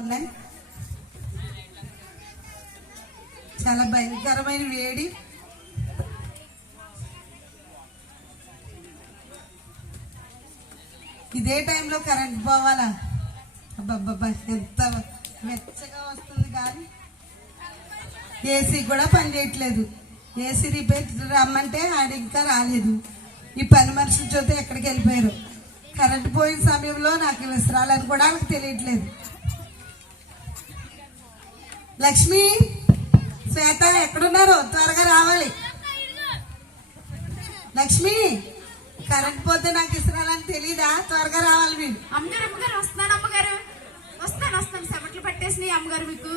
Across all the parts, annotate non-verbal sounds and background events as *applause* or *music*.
ఉన్నాయి. చాలా భయంకరమైన వేడి. ఇదే టైంలో కరెంట్ పోవాలా? అబ్బాబ్బా ఎంత వెచ్చగా వస్తుంది కానీ ఏసీ కూడా పని చేయట్లేదు. ఏసీ రిపేర్ రమ్మంటే ఆడ ఇంకా రాలేదు. ఈ పని మనుషుల చూస్తే ఎక్కడికి వెళ్ళిపోయారు? కరెంట్ పోయిన సమయంలో నాకు విసరాలని కూడా నాకు తెలియట్లేదు. లక్ష్మి శ్వేత ఎక్కడున్నారు? త్వరగా రావాలి. లక్ష్మి కరెంట్ పోతే నాకు ఇస్తున్నారని తెలీదా? త్వరగా రావాలి మీరు అమ్మగారు అమ్మగారు వస్తున్నాను అమ్మగారు. వస్తాను వస్తాను. సెమట్లు పట్టేసినాయి అమ్మగారు మీకు.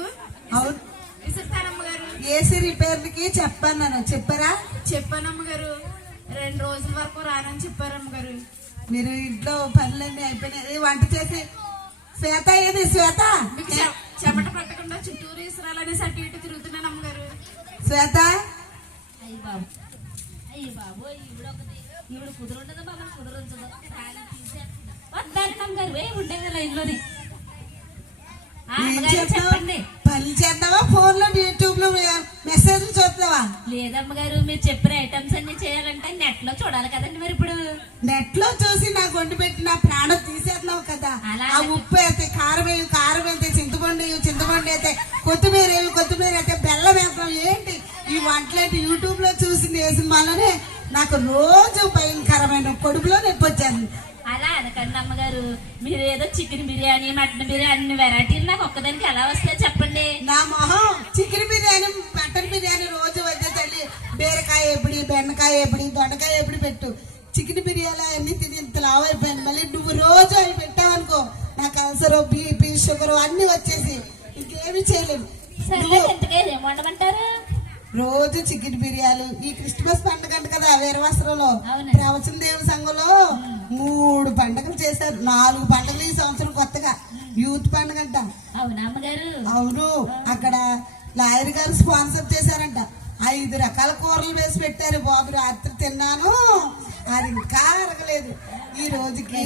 అవును. విసురుతాను అమ్మగారు. ఏసీ రిపేర్కి చెప్పాను చెప్పారా? చెప్పాను అమ్మగారు. రెండు రోజుల వరకు రానని చెప్పారు అమ్మగారు. మీరు ఇంట్లో పనులన్నీ అయిపోయినాయి. వంట చేసి శ్వేత ఏది? శ్వేత? మీకు చెమట పట్టకుండా చుట్టూరు ఇసురాలనేసి అటు ఇటు తిరుగుతున్నాను అమ్మగారు శ్వేత? అయ్యి బాబు. అయ్యి బాబు ఈవిడ ఈవిడ కుదురుండదు బాబు? కుదురుంచదు వద్దాని అమ్మగారు ఉండేది లైన్లోని? ఏం పనులు చేద్దావా ఫోన్లో యూట్యూబ్లో మెసేజ్లు చూస్తావా లేదమ్మగారు మీరు చెప్పిన ఐటమ్స్ అన్ని చేయాలంటే నెట్లో చూడాలి కదండి మరి ఇప్పుడు. నెట్లో చూసి నాకు వండి పెట్టి నా ప్రాణం తీసేస్తున్నావు కదా. ఆ ఉప్పు అయితే కారం వేయి కారం వేస్తే చింతపండు చింతపండు అయితే కొత్తిమీర వేయి కొత్తిమీర అయితే బెల్లం వేస్తాం ఏంటి? ఈ వంటలేంటి? యూట్యూబ్లో చూసి వేసిన వల్లనే నాకు రోజు భయంకరమైన కొడుకులో నొప్పి వచ్చేది అలా అనకండి అమ్మగారు. మీరు ఏదో చికెన్ బిర్యానీ మటన్ బిర్యానీ వెరైటీలు నాకు ఒక్కదానికి ఎలా వస్తాయో చెప్పండి. నా మొహం చికెన్ బిర్యానీ మటన్ బిర్యానీ రోజు వచ్చే తల్లి. బీరకాయ ఎప్పుడు బెండకాయ ఎప్పుడు దొండకాయ ఎప్పుడు పెట్టు. చికెన్ బిర్యానీ అన్ని తిని ఇంత లావు అయిపోయాను మళ్ళీ నువ్వు రోజు అవి పెట్టావనుకో నాకు అల్సర్ బీపీ షుగర్ అన్ని వచ్చేసి ఇంకేమి చేయలేము సరే నువ్వు ఎంతగా ఏం వండమంటారు? రోజు చికెన్ బిర్యానీ. ఈ క్రిస్మస్ పండుగ అంట కదా వీరవస్త్రంలో అవునండి. ప్రవచన దేవుని సంఘంలో. మూడు పండుగలు చేశారు. నాలుగు పండుగలు ఈ సంవత్సరం కొత్తగా. యూత్ పండుగ అంట అవునా. అక్కడ లాయర్ గారు స్పాన్సర్ చేశారంట. ఐదు రకాల కూరలు వేసి పెట్టారు. బాబు రాత్రి తిన్నాను. అది ఇంకా అరగలేదు. ఈ రోజుకి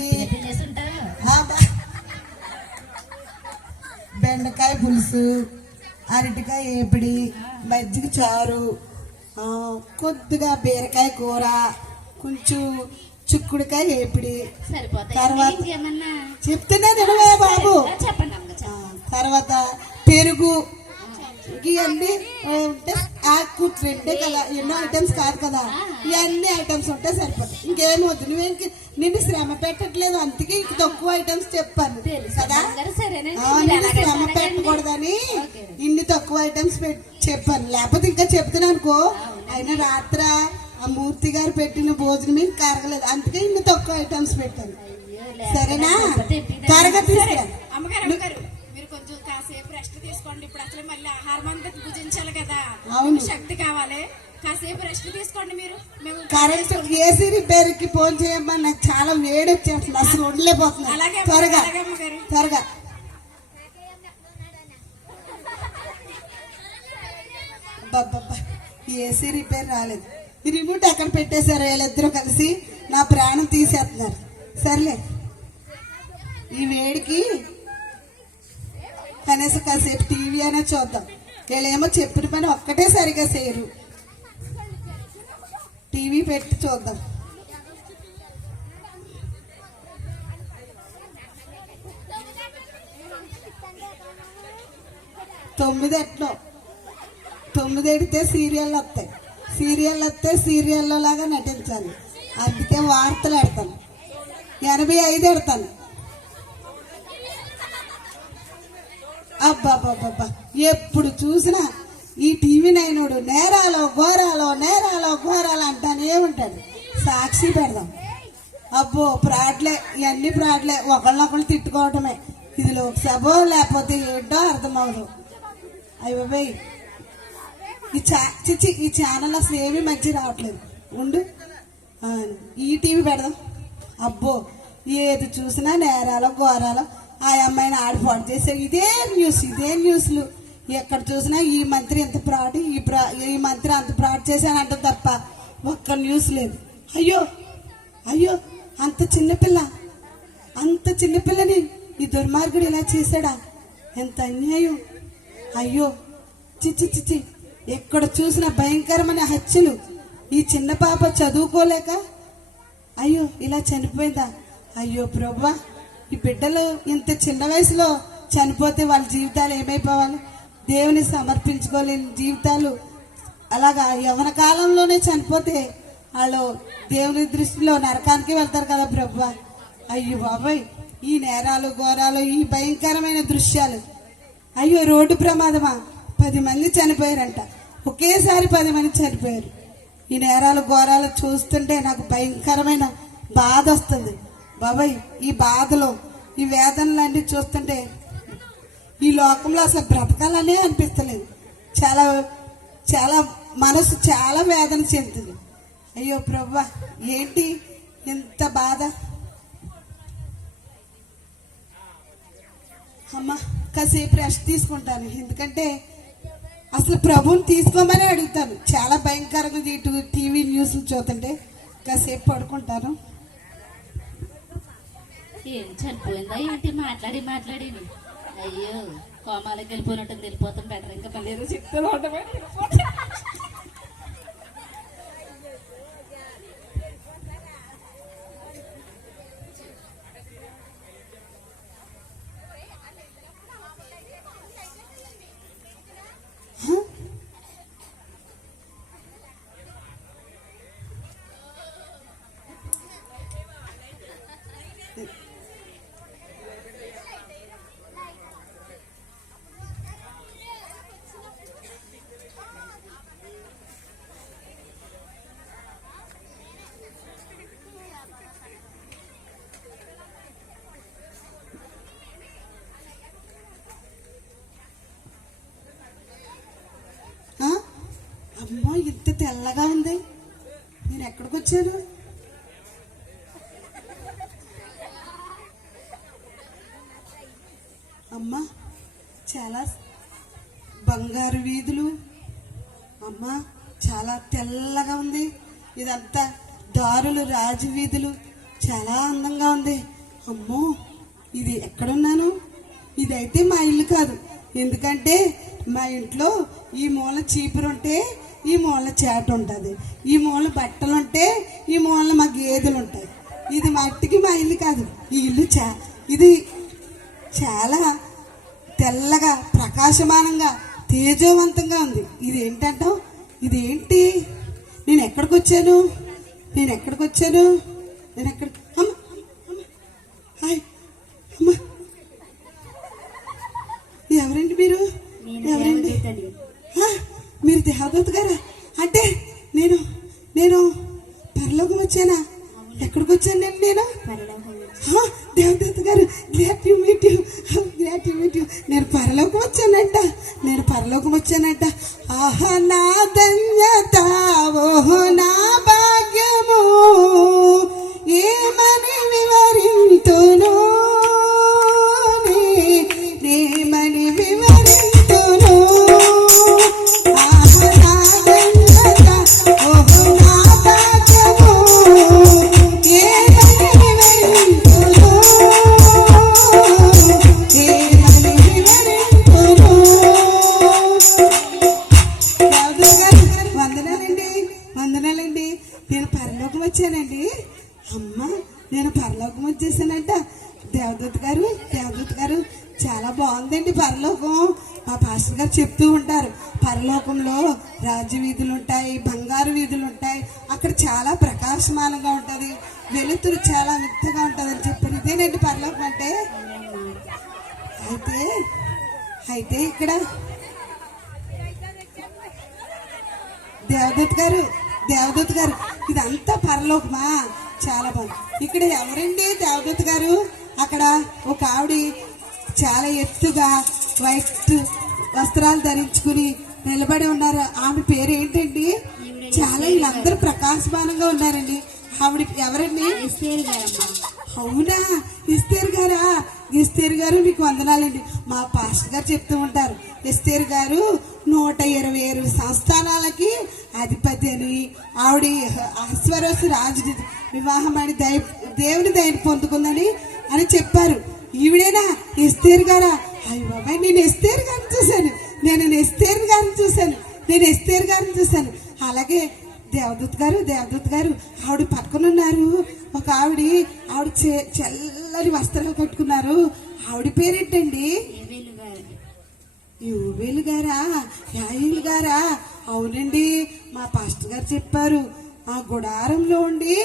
బెండకాయ పులుసు అరటికాయ ఏపిడి మజ్జిగ చారు కొద్దిగా బీరకాయ కూర కొంచెం చిక్కుడుకాయ ఏపిడి. తర్వాత- చెప్తున్నా నిలవే బాబు. తర్వాత పెరుగు. ఇవన్నీ ఉంటే ఆకు రెండే కదా. ఎన్నో ఐటమ్స్ కాదు కదా. ఇవన్నీ ఐటమ్స్ ఉంటే సరిపోతాయి. ఇంకేం వద్దు. నువ్వేం నిన్ను శ్రమ పెట్టట్లేదు. అందుకే ఇంక తక్కువ ఐటమ్స్ చెప్పాను. కదా? నిన్ను శ్రమ. పెట్టకూడదని. ఇన్ని తక్కువ ఐటమ్స్ చెప్పాను. లేకపోతే ఇంకా చెప్తున్నాను అనుకో. అయినా రాత్ర ఆ మూర్తి గారు పెట్టిన భోజనం ఇంకా అరగలేదు. అందుకే ఇన్ని తక్కువ ఐటమ్స్ పెట్టాను. సరేనా? త్వరగా అమ్మగారు అమ్మగారు మీరు కొంచెం కాసేపు రెస్ట్ తీసుకోండి. ఇప్పుడు అసలు మళ్ళీ ఆహారం అంతా భుజించాలి కదా. అవును. శక్తి కావాలి. కాసేపు రెస్ట్ తీసుకోండి మీరు. మేము కరెంట్ ఏసీ రిపేర్కి ఫోన్ చేయమ్మా. నాకు చాలా వేడి వచ్చేస్తుంది అసలు ఉండలేకపోతున్నా అలాగే త్వరగా త్వరగా. ఏసీ రిపేర్ రాలేదు. ఈ రిమోట్ ఎక్కడ పెట్టేశారు వీళ్ళిద్దరూ కలిసి? నా ప్రాణం తీసేస్తున్నారు. సర్లే. ఈ వేడికి కనీసం కాసేపు టీవీ అయినా చూద్దాం. వీళ్ళేమో చెప్పిన పని ఒక్కటే సరిగా చేయరు. టీవీ పెట్టి చూద్దాం. తొమ్మిది ఎట్లో తొమ్మిది ఎడితే సీరియల్ వస్తాయి. సీరియల్ వస్తే సీరియల్లో లాగా నటించాలి. అందుకే వార్తలు ఎడతాను ఎనభై ఐదు ఎడతాను. అబ్బాబ్బాబ్బా ఎప్పుడు చూసినా ఈ టీవీ నైనుడు నేరాలో ఘోరాలో నేరాలో ఘోరాలు అంటానే ఉంటాడు. సాక్షి పెడదాం. అబ్బో ప్రాడ్లే ఇవన్నీ ప్రాడ్లే. ఒకళ్ళొకళ్ళు తిట్టుకోవటమే. ఇది లోక్సభ లేకపోతే ఏంటో అర్థమవదు అయ్య బాబాయ్. ఈ చా చిచ్చి ఈ ఛానల్ అసలు ఏమీ మంచి రావట్లేదు. ఉండు. ఈ టీవీ పెడదాం. అబ్బో ఏది చూసినా నేరాలో ఘోరాలో ఆ అమ్మాయిని ఆడిపాడు చేసే ఇదే న్యూస్ ఇదే న్యూస్లు. ఎక్కడ చూసినా ఈ మంత్రి ఎంత ప్రాడ్ ఈ ప్రా ఈ మంత్రి అంత ప్రాడ్ చేశానంట తప్ప ఒక్క న్యూస్ లేదు. అయ్యో అయ్యో అంత చిన్నపిల్ల అంత చిన్నపిల్లని ఈ దుర్మార్గుడు ఇలా చేశాడా? ఎంత అన్యాయం. అయ్యో చిచ్చి చిచ్చి. ఎక్కడ చూసిన భయంకరమైన హత్యలు. ఈ చిన్న పాప చదువుకోలేక అయ్యో ఇలా చనిపోయిందా? అయ్యో ప్రభా ఈ బిడ్డలు ఇంత చిన్న వయసులో చనిపోతే వాళ్ళ జీవితాలు ఏమైపోవాలి? దేవుని సమర్పించుకోలేని జీవితాలు. అలాగా యవన కాలంలోనే చనిపోతే వాళ్ళు దేవుని దృష్టిలో నరకానికి వెళ్తారు కదా ప్రభు. అయ్యో బాబాయ్ ఈ నేరాలు ఘోరాలు ఈ భయంకరమైన దృశ్యాలు. అయ్యో రోడ్డు ప్రమాదమా? పది మంది చనిపోయారంట. ఒకేసారి పది మంది చనిపోయారు. ఈ నేరాలు ఘోరాలు చూస్తుంటే నాకు భయంకరమైన బాధ వస్తుంది. బాబాయ్ ఈ బాధలో ఈ వేదనలన్నీ చూస్తుంటే ఈ లోకంలో అసలు బ్రతకాలనే అనిపిస్తలేదు. చాలా చాలా మనసు చాలా వేదన చెందుతుంది. అయ్యో ప్రభా ఏంటి ఎంత బాధ? అమ్మ కాసేపు రెస్ట్ తీసుకుంటాను. ఎందుకంటే అసలు ప్రభుని తీసుకోమని అడుగుతాను. చాలా భయంకరంగా ఇటు టీవీ న్యూస్లు చూస్తుంటే కాసేపు పడుకుంటాను. ఏం చనిపోయిందా? ఏంటి? మాట్లాడి మాట్లాడి. అయ్యో కోమాలకి వెళ్ళిపోయినట్టు వెళ్ళిపోతాం బెటర్ ఇంకా పని ఏదో చెప్తే అమ్మో ఇంత తెల్లగా ఉంది. నేను ఎక్కడికి వచ్చాను? అమ్మా చాలా బంగారు వీధులు. అమ్మా చాలా తెల్లగా ఉంది. ఇదంతా దారులు రాజు వీధులు. చాలా అందంగా ఉంది. అమ్మో ఇది ఎక్కడున్నాను? ఇదైతే మా ఇల్లు కాదు. ఎందుకంటే మా ఇంట్లో ఈ మూల చీపురు ఉంటే ఈ మూల చేట ఉంటుంది. ఈ మూల బట్టలు ఉంటే ఈ మూల మా గేదెలు ఉంటాయి. ఇది మట్టికి మా ఇల్లు కాదు. ఈ ఇల్లు చా ఇది చాలా తెల్లగా ప్రకాశమానంగా తేజవంతంగా ఉంది. ఇది ఏంటంటాం ఇది ఏంటి నేను ఎక్కడికి వచ్చాను నేను ఎక్కడికి వచ్చాను నేను ఎక్కడ అయితే ఇక్కడ దేవదూత్ గారు దేవదూత్ గారు ఇదంతా పరలోకమా? చాలా బాగుంది. ఇక్కడ ఎవరండి దేవదూత్ గారు? అక్కడ ఒక ఆవిడ చాలా ఎత్తుగా వైట్ వస్త్రాలు ధరించుకుని నిలబడి ఉన్నారు. ఆమె పేరు ఏంటండి చాలా వీళ్ళందరూ ప్రకాశమానంగా ఉన్నారండి. ఆవిడ ఎవరండి? అవునా? ఇస్తేర్ గారా? ఇస్తేరు గారు మీకు వందనాలండి. మా పాస్టర్ గారు చెప్తూ ఉంటారు ఇస్తేరు గారు నూట ఇరవై ఏడు సంస్థానాలకి అధిపతి అని. ఆవిడ అశ్వరస్ రాజు వివాహం అని దయ దేవుని దయని పొందుకుందని అని చెప్పారు. ఈవిడేనా? ఇస్తేరు గారా? అయ్య బాబాయ్ నేను ఎస్తేరు గారిని చూశాను. నేను ఎస్తేరు గారిని చూశాను. నేను ఎస్తేరు గారిని చూశాను. అలాగే దేవదూత్ గారు దేవదూత్ గారు ఆవిడ పక్కన ఉన్నారు ఒక ఆవిడ ఆవిడ చే- చల్లని వస్త్రాలు కట్టుకున్నారు. ఆవిడ పేరేంటండి? ఏవేలు గారు. యాయిలు గారా? అవునండి మా పాస్టర్ గారు చెప్పారు. ఆ గుడారంలో ఉండి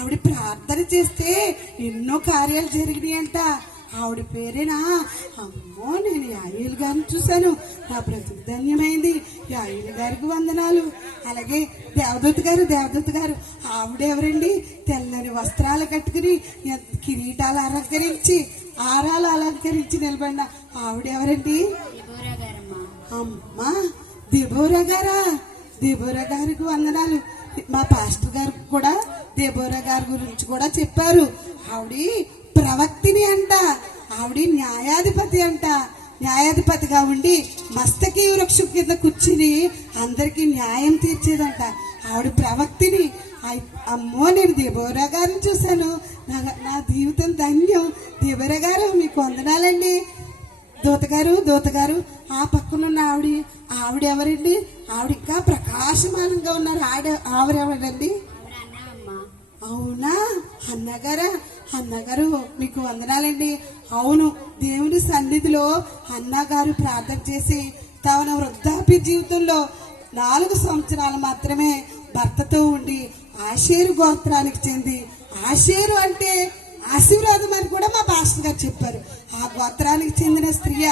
ఆవిడ ప్రార్థన చేస్తే ఎన్నో కార్యాలు జరిగినాయంట. ఆవిడ పేరేనా? అమ్మో నేను యాయిలు గారిని చూశాను. నా బ్రతుకు ధన్యమైంది. యాయిలు గారికి వందనాలు. అలాగే దేవదూత గారు దేవదూత గారు ఆవిడ ఎవరండి? తెల్లని వస్త్రాలు కట్టుకుని కిరీటాలు అలంకరించి ఆరాలు అలంకరించి నిలబడిన ఆవిడ ఎవరండి? దిబోరా గారమ్మా. అమ్మా దిబోరా గారా? దిబోరా గారికి వందనాలు. మా పాస్టర్ గారు కూడా దిబోరా గారి గురించి కూడా చెప్పారు. ఆవిడ ప్రవక్తిని అంట. ఆవిడ న్యాయాధిపతి అంట. న్యాయాధిపతిగా ఉండి మస్తకి వృక్షం కింద కూర్చుని అందరికీ న్యాయం తీర్చేదంట. ఆవిడ ప్రవక్తిని. అమ్మో నేను దేబోరా గారిని చూశాను. నా నా జీవితం ధన్యం. దేబోరా గారు మీకు వందనాలండి. దూతగారు దూతగారు ఆ పక్కనున్న ఆవిడ ఆవిడ ఎవరండి? ఆవిడ ఇంకా ప్రకాశమానంగా ఉన్నారు. ఆవిడ ఆవిడెవరండి అవునా? అన్నగారా? అన్నగారు మీకు వందనాలండి. అవును దేవుని సన్నిధిలో అన్నగారు ప్రార్థన చేసి తన వృద్ధాప్య జీవితంలో నాలుగు సంవత్సరాలు మాత్రమే భర్తతో ఉండి ఆషేరు గోత్రానికి చెంది ఆషేరు అంటే ఆశీర్వాదం అని కూడా మా పాస్టర్ గారు చెప్పారు. ఆ గోత్రానికి చెందిన స్త్రీయ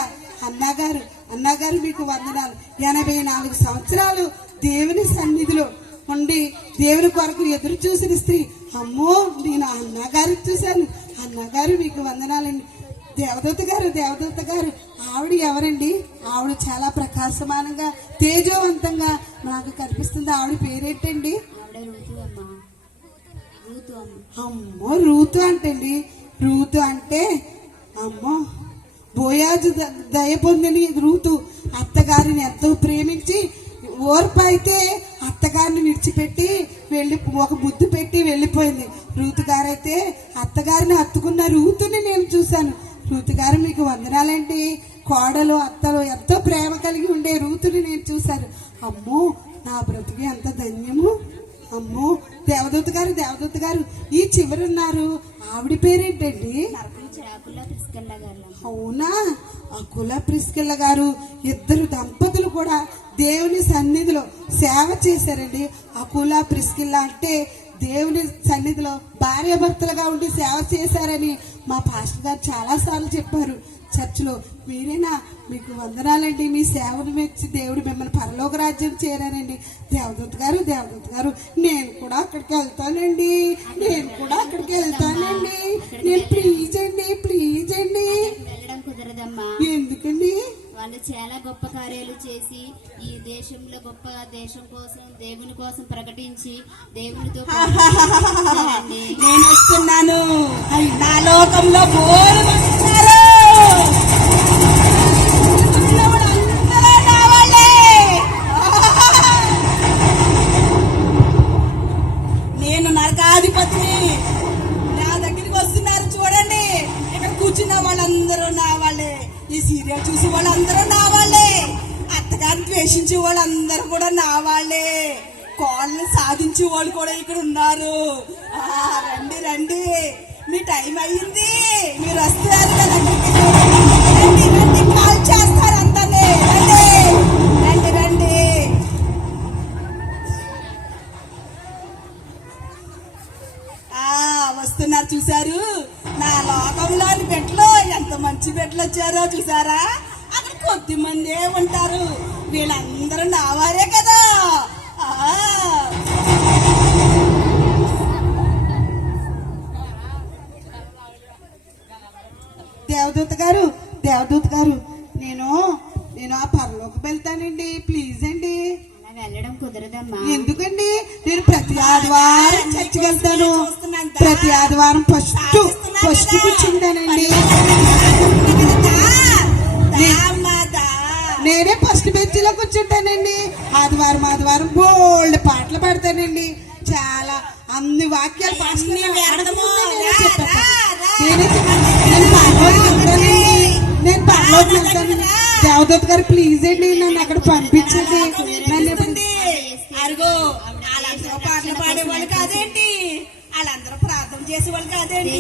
అన్నగారు అన్నగారు మీకు వందనాలు. ఎనభై నాలుగు సంవత్సరాలు దేవుని సన్నిధిలో ఉండి దేవుని కొరకు ఎదురు చూసిన స్త్రీ అమ్మో నేను అన్నగారికి చూశాను. అన్నగారు మీకు వందనాలండి. దేవదూత గారు దేవదూత గారు ఆవిడ ఎవరండి? ఆవిడ చాలా ప్రకాశమానంగా తేజోవంతంగా నాకు కనిపిస్తుంది. ఆవిడ పేరేంటండి? అమ్మా. రూతు అమ్మ. అమ్మో రూతు అంటండి. రూతు అంటే అమ్మో బోయాజు దయ పొందిన రూతు. అత్తగారిని ఎంతో ప్రేమించి ఓర్పు అయితే అత్తగారిని విడిచిపెట్టి వెళ్ళి ఒక ముద్దు పెట్టి వెళ్ళిపోయింది. రూతు గారైతే అత్తగారిని హత్తుకున్న రూతుని నేను చూశాను. రూతు గారు మీకు వందనాలేంటి కోడలు అత్తలు ఎంతో ప్రేమ కలిగి ఉండే రూతుని నేను చూశాను. అమ్మో నా బ్రతుకి ఎంత ధన్యము. అమ్మో దేవదూత గారు దేవదూత గారు ఈ చివరున్నారు. ఆవిడ పేరేంటండి? అవునా? అకుల ప్రిస్కిల్ల గారు ఇద్దరు దంపతులు కూడా దేవుని సన్నిధిలో సేవ చేశారండి. అకుల ప్రిస్కిల్ల అంటే దేవుని సన్నిధిలో భార్యాభర్తలుగా ఉండి సేవ చేశారని మా పాస్టర్ గారు చాలా సార్లు చెప్పారు. చర్చిలో మీరేనా? మీకు వందనాలండి. మీ సేవను మెచ్చి దేవుడు మిమ్మల్ని పరలోక రాజ్యం చేరారండి. దేవదూత గారు దేవదూత గారు నేను కూడా అక్కడికి వెళ్తానండి. నేను కూడా అక్కడికి వెళ్తానండి. నేను ప్లీజ్ అండి ప్లీజ్ అండి. వెళ్ళడం కుదరదమ్మా. ఎందుకండి? వాళ్ళు చాలా గొప్ప కార్యాలు చేసి ఈ దేశంలో గొప్ప దేశం కోసం దేవుని కోసం ప్రకటించి దేవునితో *laughs* నేను వస్తున్నాను. నా లోకంలో బోరు ఇక్కడ ఉన్నారు ఆ, రండి రండి. మీ టైం అయ్యింది. మీరు వస్తున్నారు రండి రండి కాల్ చేస్తారు అంతనే రండి రండి రండి. ఆ వస్తున్నారు చూసారు నా లోకంలోని బిడ్డలు ఎంత మంచి బిడ్డలు వచ్చారో చూసారా అక్కడ కొద్ది మందే ఉంటారు వీళ్ళందరూ నా వారే కదా. దేవదూత గారు దేవదూత గారు నేను నేను ఆ పరలోకి వెళ్తానండి. ప్లీజ్ అండి. వెళ్ళడం కుదరదమ్మా. ఎందుకండి? నేను ప్రతి ఆదివారం చర్చికి వెళ్తాను. ప్రతి ఆదివారం ఫస్ట్ ఫస్ట్ కూర్చుంటానండి. నేనే ఫస్ట్ బెంచ్లో కూర్చుంటానండి. ఆదివారం ఆదివారం బోల్డ్ పాటలు పాడతానండి. చాలా అన్ని వాక్యాలు పాటలు నేనే పరలోకి వెళ్తాను దేవదూత గారు ప్లీజ్ అండి నన్ను అక్కడ పంపించండి. అరుగో. వాళ్ళందరూ పాటలు పాడేవాళ్ళు కాదేంటి? వాళ్ళందరూ ప్రార్థన చేసేవాళ్ళు కాదేంటి?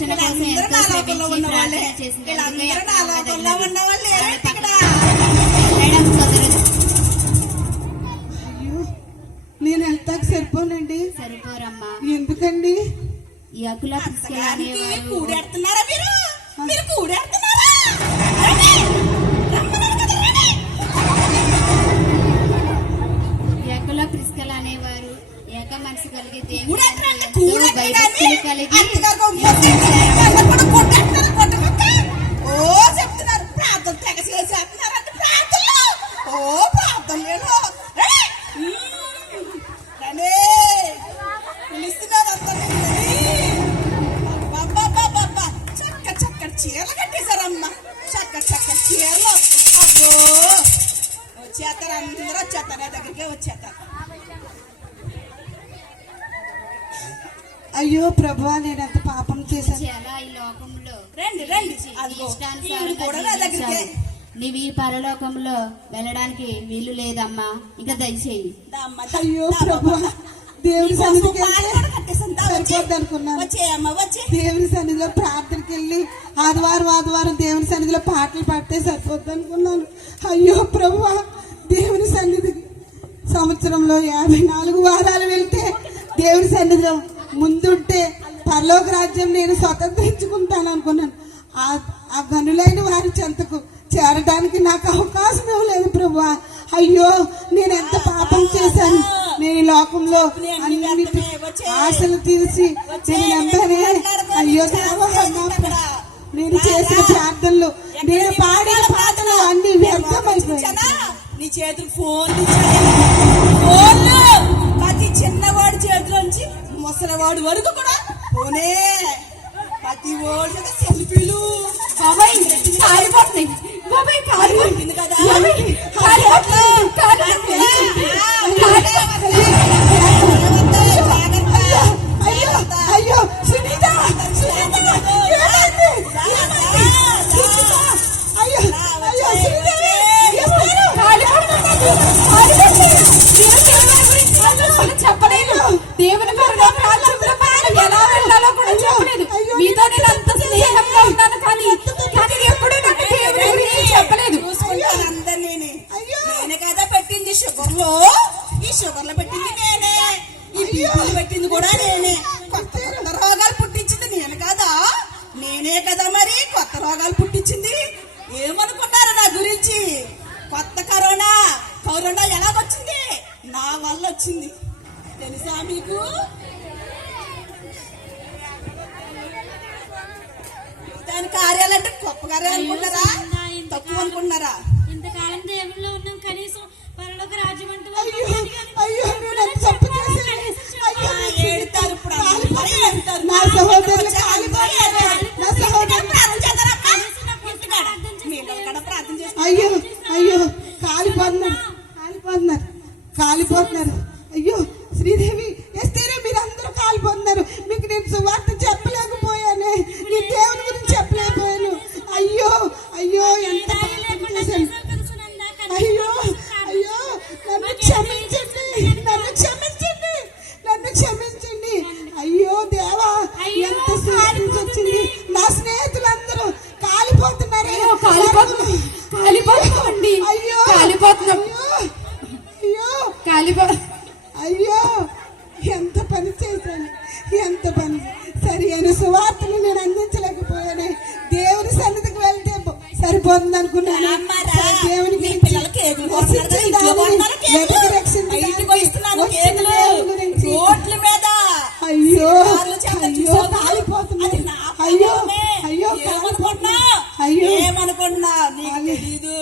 వీళ్ళందరూ నా లోకంలో ఉన్నవాళ్ళే. వీళ్ళందరూ నా లోకంలో ఉన్నవాళ్ళు ఇక్కడ? నేను వెళ్తాక సరిపోనండి. సరిపోరమ్మా. ఎందుకండి? ఈ అకుల కూడెడుతున్నారా మీరు? మీరు కూడెడుతున్నారా? ప్రిస్కలు అనేవారు ఏక మనసు కలిగి కానీ కలిగి అయ్యో ప్రభా. దేవుని సన్నిధికి. సరిపోద్ది అనుకున్నాను దేవుని సన్నిధిలో ప్రార్థనకి వెళ్ళి ఆదివారం ఆదివారం దేవుని సన్నిధిలో పాటలు పాడితే సరిపోద్ది అనుకున్నాను అయ్యో ప్రభు దేవుని సన్నిధికి సంవత్సరంలో యాభై నాలుగు వారాలు వెళ్తే దేవుని సన్నిధిలో ముందుంటే పరలోక రాజ్యం నేను స్వతంత్రించుకుంటాను అనుకున్నాను. ఆ ఆ గనులైన వారి చెంతకు చేరడానికి నాకు అవకాశం ఇవ్వలేదు ప్రభు. అయ్యో నేను ఎంత పాపం చేశాను? నేను ఈ లోకంలో అన్నిటి ఆశలు తీర్చి నేను నమ్మానే అయ్యో నేను చేసిన ప్రార్థనలు నేను పాడిన ప్రార్థనలు అన్ని వ్యర్థమైపోయాయి? నీ చేతులు ఫోన్లు పెట్టింది షుగర్లో ఈ షుగర్లో పెట్టింది నేనే. ఈ బీపీలు పెట్టింది కూడా నేనే. కొత్త కొత్త రోగాలు పుట్టించింది నేను కదా? నేనే కదా మరి కొత్త రోగాలు పుట్టించింది? ఏమనుకున్నారు నా గురించి? కొత్త కరోనా కరోనా ఎలాగొచ్చింది? నా వల్ల వచ్చింది. తెలుసా మీకు? దాని కార్యాలంటే గొప్ప కార్యాలు అనుకుంటారా తక్కువ అనుకుంటున్నారా? అయ్యో అయ్యో కాలిపోతున్నారు కాలిపోతున్నారు. కాలిపోతున్నారు రోడ్ల మీద. అయ్యో అయ్యో? కాలిపోతున్నాయి అయ్యో. అయ్యో ఏమనుకుంటున్నా కాలిపోతున్నాయి అయ్యో. ఏమనుకుంటున్నా నీకు అయ్యో. తెలీదు.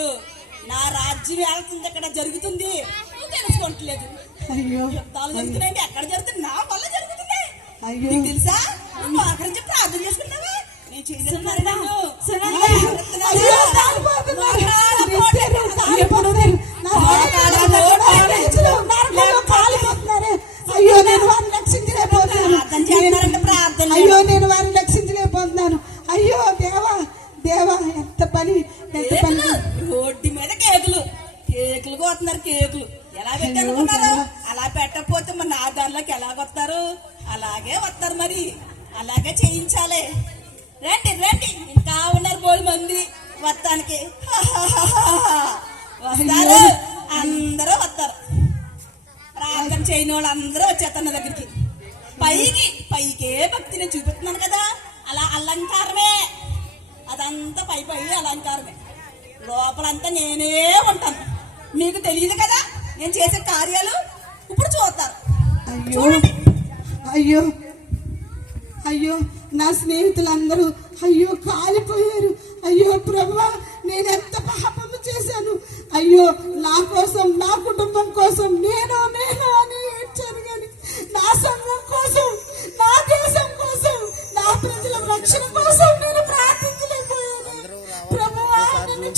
నా రాజ్యం వెళ్తుంది ఇక్కడ జరుగుతుంది. నువ్వు తెలుసుకోవట్లేదు. అయ్యో యుద్ధాలు జరుగుతున్నాయంటే ఎక్కడ జరుగుతుంది? నా అలా పెట్టకపోతే మన నా దానిలోకి ఎలాగొస్తారు అలాగే వస్తారు మరి. అలాగే చేయించాలి. రండి రండి. ఇంకా ఉన్నారు బోల్ మంది వస్తానికి *laughs* వస్తారు. అందరూ వస్తారు. ప్రార్థన చేయని వాళ్ళు అందరూ వచ్చేస్తారు నా దగ్గరికి. పైకి పైకే భక్తిని చూపిస్తున్నాను కదా. అలా అలంకారమే. అదంతా పై పై అలంకారమే. లోపలంతా నేనే ఉంటాను. మీకు తెలియదు కదా? నేను చేసే కార్యాలు ఇప్పుడు చూస్తారు. అయ్యో. అయ్యో. అయ్యో నా స్నేహితులందరూ అయ్యో కాలిపోయారు. అయ్యో ప్రభా నేను ఎంత పాపము చేశాను. అయ్యో నా కోసం నా కుటుంబం కోసం నేను నేను అని ఏడ్చాను కానీ నా సంఘం కోసం నా దేశం కోసం నా ప్రజల రక్షణ కోసం నేను ప్రార్థించలేకపోయాను. ప్రభువా నన్ను